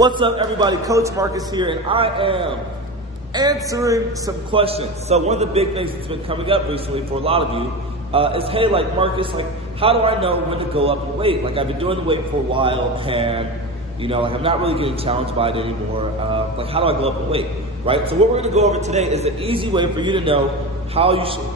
What's up, everybody? Coach Marcus here, and I am answering some questions. So one of the big things that's been coming up recently for a lot of you is, hey, like Marcus, like how do I know when to go up in weight? Like I've been doing the weight for a while, and like I'm not really getting challenged by it anymore. Like how do I go up in weight, right? So what we're gonna go over today is an easy way for you to know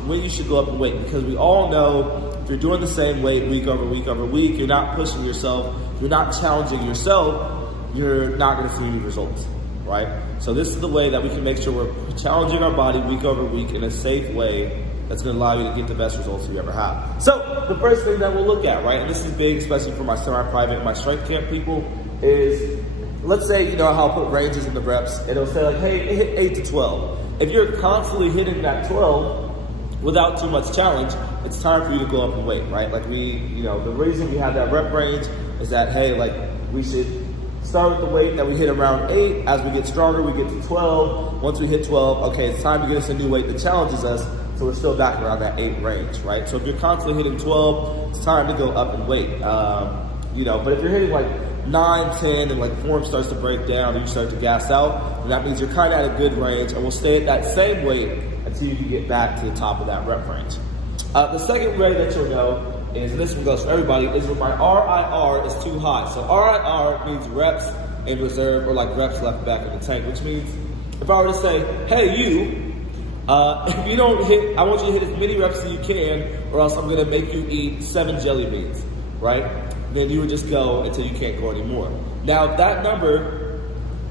when you should go up in weight, because we all know if you're doing the same weight week over week over week, you're not pushing yourself, you're not challenging yourself, you're not going to see any results, right? So this is the way that we can make sure we're challenging our body week over week in a safe way that's going to allow you to get the best results you ever have. So the first thing that we'll look at, right, and this is big, especially for my semi-private and my strength camp people, is let's say, how I'll put ranges in the reps, it'll say like, hey, hit 8 to 12. If you're constantly hitting that 12 without too much challenge, it's time for you to go up in weight, right? Like the reason we have that rep range is that, hey, like we should start with the weight that we hit around 8. As we get stronger, we get to 12. Once we hit 12, okay, it's time to get us a new weight that challenges us, so we're still back around that 8 range, right? So if you're constantly hitting 12, it's time to go up in weight. But if you're hitting like 9, 10, and like form starts to break down and you start to gas out, then that means you're kind of at a good range, and we'll stay at that same weight until you can get back to the top of that rep range. The second way that you'll know is, and this one goes for everybody, is when my RIR is too high. So RIR means reps in reserve, or like reps left back in the tank, which means if I were to say, hey, if you don't hit, I want you to hit as many reps as you can, or else I'm gonna make you eat 7 jelly beans, right? Then you would just go until you can't go anymore. Now, if that number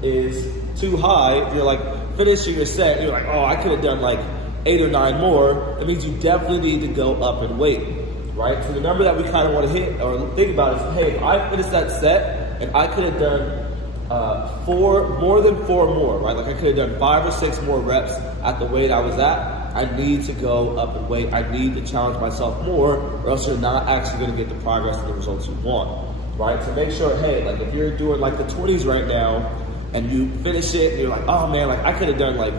is too high, you're like finishing your set, you're like, oh, I could have done like 8 or 9 more, that means you definitely need to go up in weight, right? So the number that we kind of want to hit or think about is, hey, if I finished that set and I could have done more than 4 more, right? Like I could have done 5 or 6 more reps at the weight I was at, I need to go up in weight. I need to challenge myself more, or else you're not actually going to get the progress and the results you want, right? So make sure, hey, like if you're doing like the 20s right now and you finish it and you're like, oh man, like I could have done like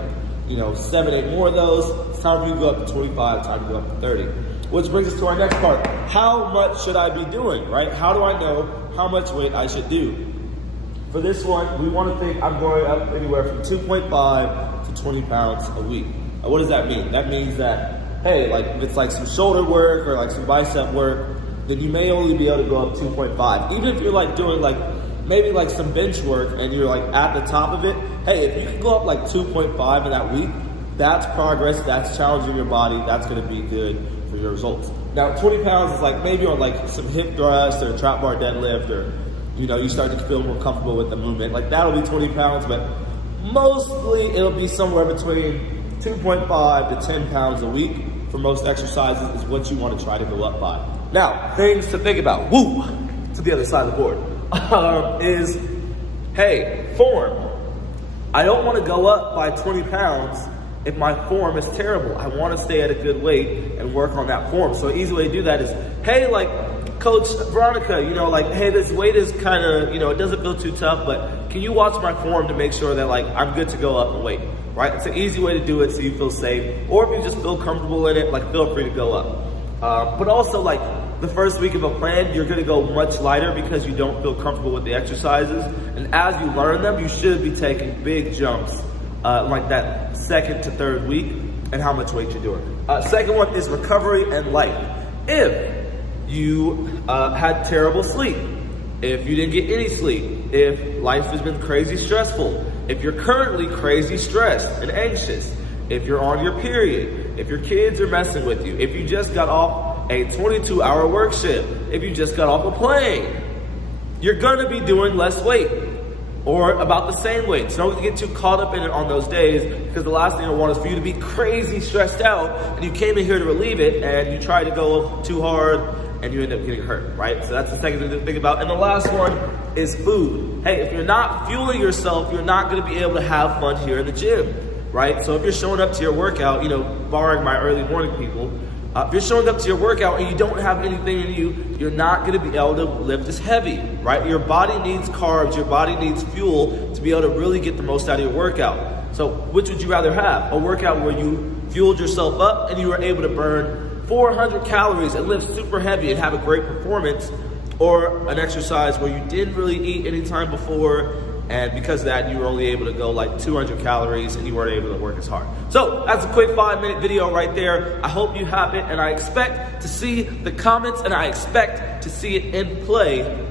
7, 8 more of those, it's time for you to go up to 25, time to go up to 30. Which brings us to our next part. How much should I be doing, right? How do I know how much weight I should do? For this one, we want to think I'm going up anywhere from 2.5 to 20 pounds a week. What does that mean? That means that, hey, like if it's like some shoulder work or like some bicep work, then you may only be able to go up 2.5. Even if you're like doing like maybe like some bench work and you're like at the top of it, hey, if you can go up like 2.5 in that week, that's progress, that's challenging your body, that's gonna be good for your results. Now 20 pounds is like maybe on like some hip thrust or trap bar deadlift, or you start to feel more comfortable with the movement. Like that'll be 20 pounds, but mostly it'll be somewhere between 2.5 to 10 pounds a week for most exercises is what you want to try to go up by. Now, things to think about, to the other side of the board, is, hey, form. I don't want to go up by 20 pounds if my form is terrible. I want to stay at a good weight and work on that form. So an easy way to do that is, hey, like Coach Veronica, like, hey, this weight is kind of, it doesn't feel too tough, but can you watch my form to make sure that like I'm good to go up in weight, right? It's an easy way to do it so you feel safe. Or if you just feel comfortable in it, like feel free to go up. But also like the first week of a plan, you're gonna go much lighter because you don't feel comfortable with the exercises. And as you learn them, you should be taking big jumps like that second to third week and how much weight you're doing. Second one is recovery and life. If you had terrible sleep, if you didn't get any sleep, if life has been crazy stressful, if you're currently crazy stressed and anxious, if you're on your period, if your kids are messing with you, if you just got off a 22-hour work shift, if you just got off a plane, you're gonna be doing less weight or about the same weight. So don't get too caught up in it on those days, because the last thing I want is for you to be crazy stressed out and you came in here to relieve it and you try to go too hard and you end up getting hurt, right? So that's the second thing to think about. And the last one is food. Hey, if you're not fueling yourself, you're not gonna be able to have fun here in the gym, right? So if you're showing up to your workout, barring my early morning people, if you're showing up to your workout and you don't have anything in you, you're not gonna be able to lift as heavy, right? Your body needs carbs, your body needs fuel to be able to really get the most out of your workout. So which would you rather have? A workout where you fueled yourself up and you were able to burn 400 calories and lift super heavy and have a great performance, or an exercise where you didn't really eat any time before, And because of that, you were only able to go like 200 calories and you weren't able to work as hard. So that's a quick 5-minute video right there. I hope you have it, and I expect to see the comments, and I expect to see it in play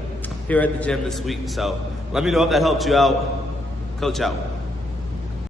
here at the gym this week. So let me know if that helped you out. Coach out.